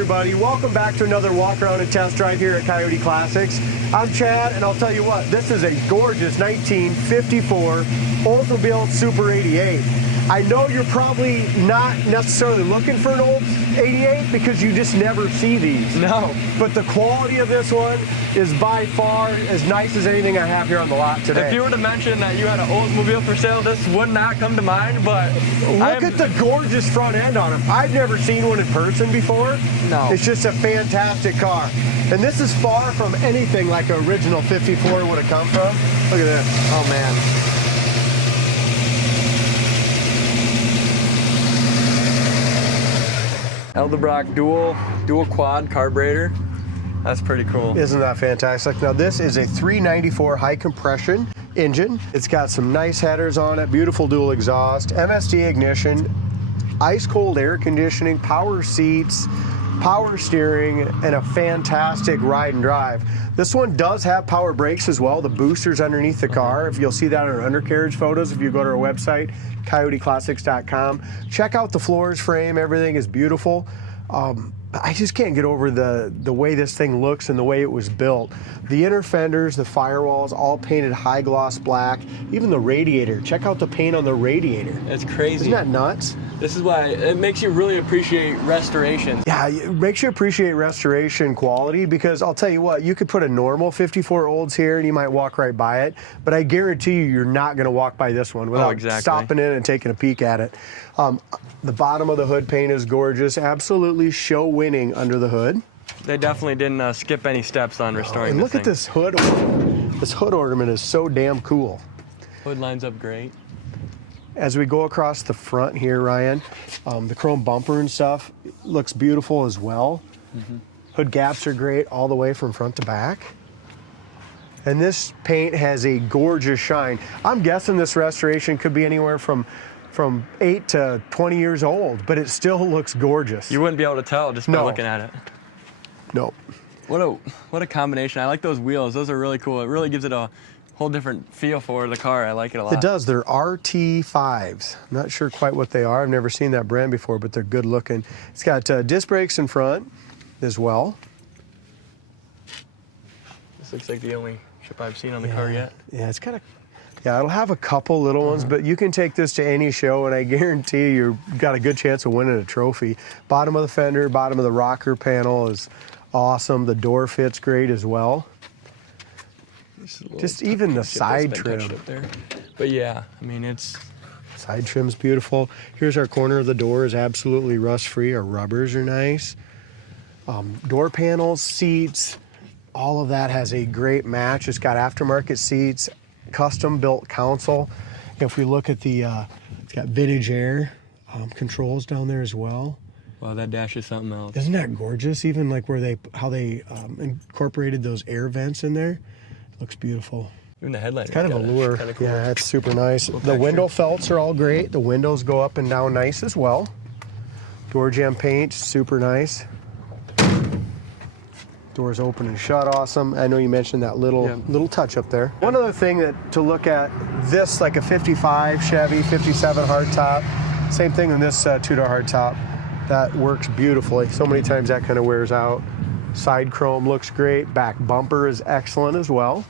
everybody? Welcome back to another walk around and test drive here at Coyote Classics. I'm Chad, and I'll tell you what, this is a gorgeous 1954 Oldsmobile Super 88. I know you're probably not necessarily looking for an old 88 because you just never see these. No. But the quality of this one is by far as nice as anything I have here on the lot today. If you were to mention that you had an Oldsmobile for sale, this would not come to mind, but look at the gorgeous front end on them. I've never seen one in person before. No. It's just a fantastic car. And this is far from anything like an original 54 would have come from. Look at this. Oh, man. Edelbrock dual quad carburetor. That's pretty cool. Isn't that fantastic? Now this is a 394 high compression engine. It's got some nice headers on it, beautiful dual exhaust, MSD ignition, ice cold air conditioning, power seats, power steering, and a fantastic ride and drive. This one does have power brakes as well. The booster's underneath the car. If you'll see that in our undercarriage photos, if you go to our website, coyoteclassics.com. Check out the floors, frame, everything is beautiful. I just can't get over the way this thing looks and the way it was built. The inner fenders, the firewalls, all painted high gloss black. Even the radiator. Check out the paint on the radiator. It's crazy. Isn't that nuts? This is why it makes you really appreciate restoration. Yeah, it makes you appreciate restoration quality because I'll tell you what, you could put a normal 54 Olds here and you might walk right by it, but I guarantee you, you're not going to walk by this one without stopping in and taking a peek at it. The bottom of the hood paint is gorgeous, absolutely show winning under the hood. They definitely didn't skip any steps on restoring and look at this hood. This hood ornament is so damn cool. Hood lines up great. As we go across the front here, Ryan, the chrome bumper and stuff looks beautiful as well. Hood gaps are great all the way from front to back. And this paint has a gorgeous shine. I'm guessing this restoration could be anywhere from 8 to 20 years old, but it still looks gorgeous. You wouldn't be able to tell just by looking at it. No. What a combination. I like those wheels. Those are really cool. It really gives it a whole different feel for the car. I like it a lot. It does. They're RT5s. I'm not sure quite what they are. I've never seen that brand before, but they're good looking. It's got disc brakes in front as well. This looks like the only chip I've seen on the car yet. Yeah, it's got a... Yeah, it'll have a couple little ones, but you can take this to any show, and I guarantee you've got a good chance of winning a trophy. Bottom of the fender, bottom of the rocker panel is awesome. The door fits great as well. Just even the side trim. But yeah, I mean, it's... Side trim's beautiful. Here's our corner of the door is absolutely rust-free. Our rubbers are nice. Door panels, seats, all of that has a great match. It's got aftermarket seats, custom-built console. If we look at the, it's got vintage air controls down there as well. Wow, that dash is something else. Isn't that gorgeous? Even like how they incorporated those air vents in there. Looks beautiful. Even the headlights. It's kind of a lure. Cool. Yeah, that's super nice. The window felts are all great. The windows go up and down nice as well. Door jamb paint, super nice. Doors open and shut, awesome. I know you mentioned that little touch up there. One other thing to look at, this like a 55 Chevy, 57 hardtop. Same thing in this two-door hardtop. That works beautifully. So many times that kind of wears out. Side chrome looks great. Back bumper is excellent as well.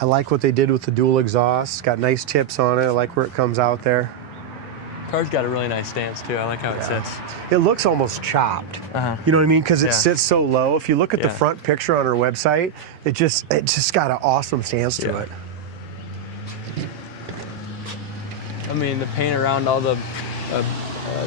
I like what they did with the dual exhaust. It's got nice tips on it. I like where it comes out there. Car's got a really nice stance too. I like how it sits. It looks almost chopped. You know what I mean? Because it sits so low. If you look at the front picture on our website, it just got an awesome stance to it. I mean, the paint around all the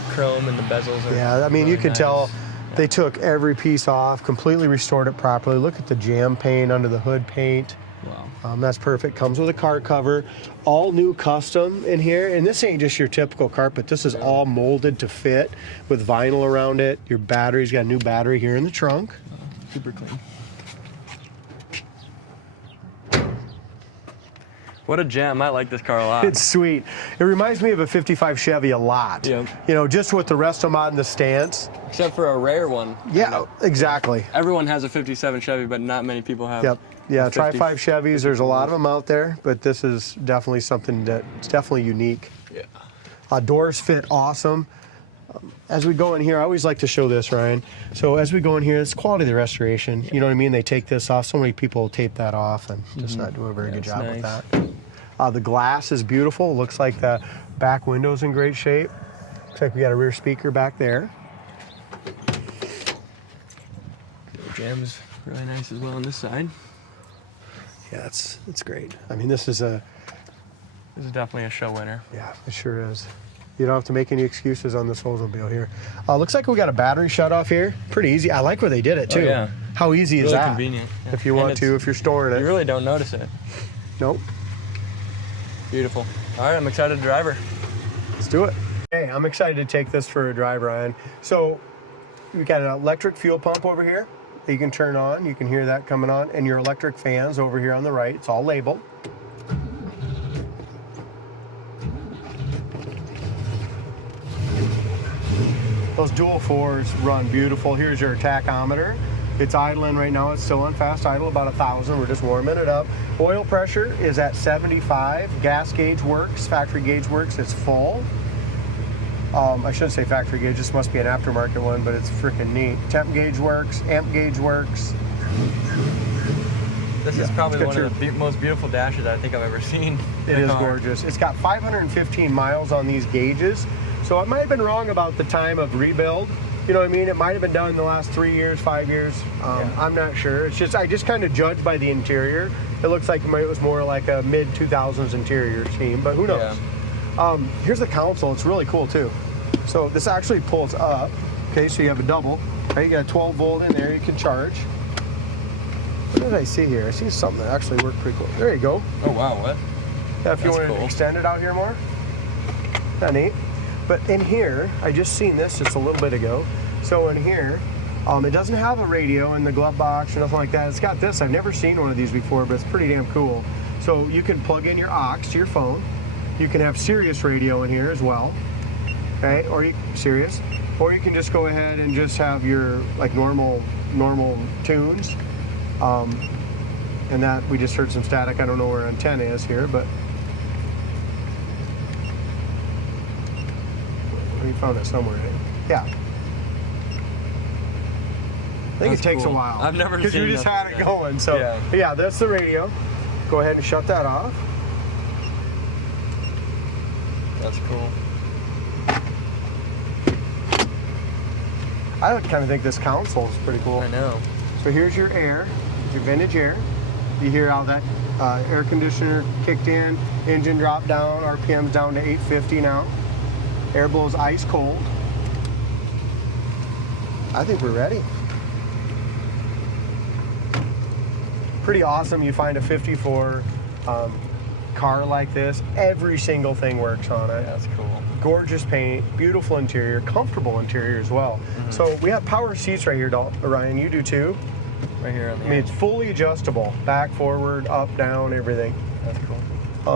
chrome and the bezels are I mean, really you can nice. tell they took every piece off, completely restored it properly. Look at the jam paint under the hood paint. Wow. That's perfect. Comes with a car cover. All new custom in here. And this ain't just your typical carpet. This is all molded to fit with vinyl around it. Your battery's got a new battery here in the trunk. Super clean. What a gem. I like this car a lot. It's sweet. It reminds me of a 55 Chevy a lot. Yeah. You know, just with the RESTOMOD and the stance. Except for a rare one. Yeah, exactly. Everyone has a 57 Chevy, but not many people have. Yep. Yeah, Tri-5 Chevys, there's a lot of them out there, but this is definitely something that's definitely unique. Yeah. Doors fit awesome. As we go in here, I always like to show this, Ryan. So as we go in here, it's quality of the restoration. You know what I mean? They take this off. So many people tape that off and just not do a very good job with that. The glass is beautiful. Looks like the back window's in great shape. Looks like we got a rear speaker back there. Jam's really nice as well on this side. Yeah, it's great. I mean, this is definitely a show winner. Yeah, it sure is. You don't have to make any excuses on this Oldsmobile here. Looks like we got a battery shut off here. Pretty easy. I like where they did it too. Oh, yeah. How easy is Really that? Convenient. Yeah. If you want to, if you're storing it. You really don't notice it. Nope. Beautiful. All right, I'm excited to drive her. Let's do it. Hey, I'm excited to take this for a drive, Ryan. So we've got an electric fuel pump over here that you can turn on. You can hear that coming on. And your electric fans over here on the right. It's all labeled. Those dual fours run beautiful. Here's your tachometer. It's idling right now. It's still on fast idle, about 1,000. We're just warming it up. Oil pressure is at 75. Gas gauge works. Factory gauge works. It's full. I should say factory gauge. This must be an aftermarket one, but it's freaking neat. Temp gauge works. Amp gauge works. This is probably one of the most beautiful dashes I think I've ever seen. It is gorgeous. It's got 515 miles on these gauges. So it might have been wrong about the time of rebuild. You know what I mean? It might have been done in the last 3 years, 5 years. I'm not sure. It's just, I just kind of judge by the interior. It looks like it was more like a mid-2000s interior scheme, but who knows? Yeah. Here's the console. It's really cool too. So this actually pulls up. Okay, so you have a double. Right, you got a 12 volt in there. You can charge. What did I see here? I see something that actually worked pretty cool. There you go. Oh wow, what? Yeah, if you want to extend it out here more. That's neat. But in here, I just seen this just a little bit ago. So in here, it doesn't have a radio in the glove box or nothing like that. It's got this. I've never seen one of these before, but it's pretty damn cool. So you can plug in your aux to your phone. You can have Sirius radio in here as well. Okay, or Sirius. Or you can just go ahead and just have your like normal tunes. And that we just heard some static. I don't know where antenna is here, but we found it somewhere. Yeah. I think it takes a while. I've never seen because you just had it going. So yeah, that's the radio. Go ahead and shut that off. That's cool. I kind of think this console is pretty cool. I know. So here's your air, your vintage air. You hear how that air conditioner kicked in, engine dropped down, RPM's down to 850 now. Air blows ice cold. I think we're ready. Pretty awesome. You find a 54 car like this, every single thing works on it. That's cool. Gorgeous paint, beautiful interior, comfortable interior as well. So we have power seats right here, Ryan. You do too. Right here on the I mean, it's fully adjustable, back, forward, up, down, everything. That's cool.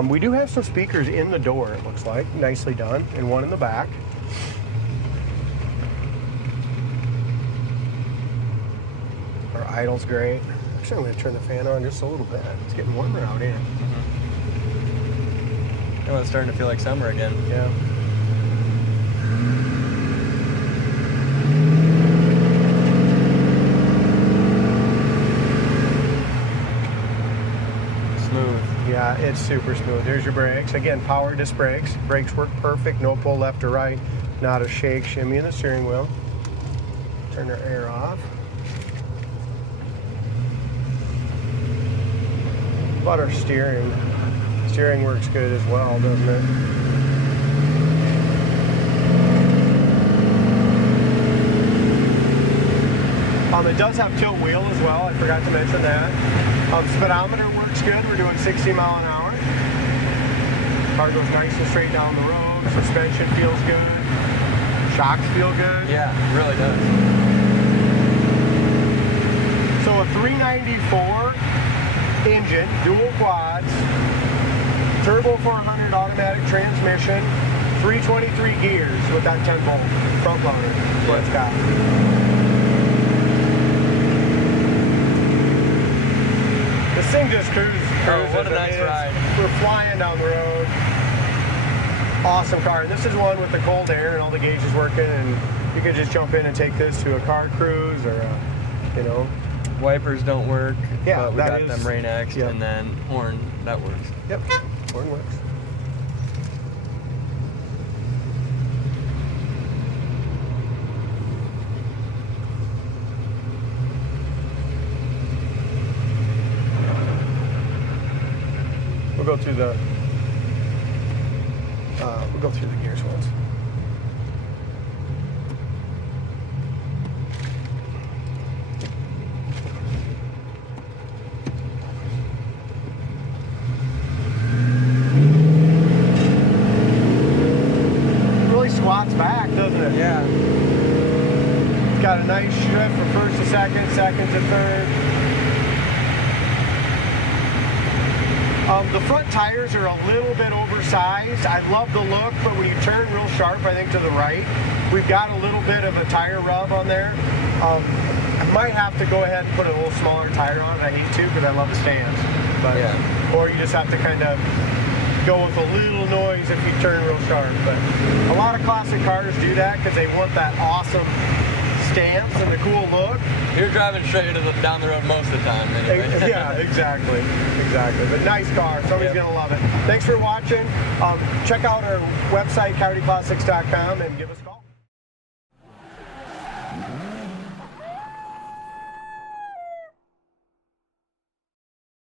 We do have some speakers in the door, it looks like. Nicely done, and one in the back. Our idle's great. Actually, I'm going to turn the fan on just a little bit. It's getting warmer out here. Oh, it's starting to feel like summer again. Yeah. Yeah, it's super smooth. There's your brakes. Again, power disc brakes. Brakes work perfect. No pull left or right. Not a shake, shimmy in the steering wheel. Turn our air off. What about our steering? Steering works good as well, doesn't it? It does have tilt wheel as well. I forgot to mention that. Speedometer works good. We're doing 60 mile an hour. Car goes nice and straight down the road. Suspension feels good. Shocks feel good. Yeah, it really does. So a 394 engine, dual quads, turbo 400 automatic transmission, 323 gears with that 10 volt front loader. That's what it's got. This thing just cruises. Oh, what a nice ride. We're flying down the road. Awesome car. And this is one with the cold air and all the gauges working, and you can just jump in and take this to a car cruise or a, you know. Wipers don't work, Yeah, but we that got is- them rain X, yep. and then horn, that works. Yep, horn works. We'll go through the gears once. Really squats back, doesn't it? Yeah. It's got a nice shift from first to second, second to third. The front tires are a little bit oversized. I love the look, but when you turn real sharp, I think to the right, we've got a little bit of a tire rub on there. I might have to go ahead and put a little smaller tire on it. I hate to because I love the stance. But, Yeah. Or you just have to kind of go with a little noise if you turn real sharp. But a lot of classic cars do that because they want that awesome stance and the cool look. You're driving straight down the road most of the time, anyway. Yeah, exactly. But nice car. Somebody's Yep. gonna love it. Thanks for watching. Check out our website, coyoteclassics.com, and give us a call.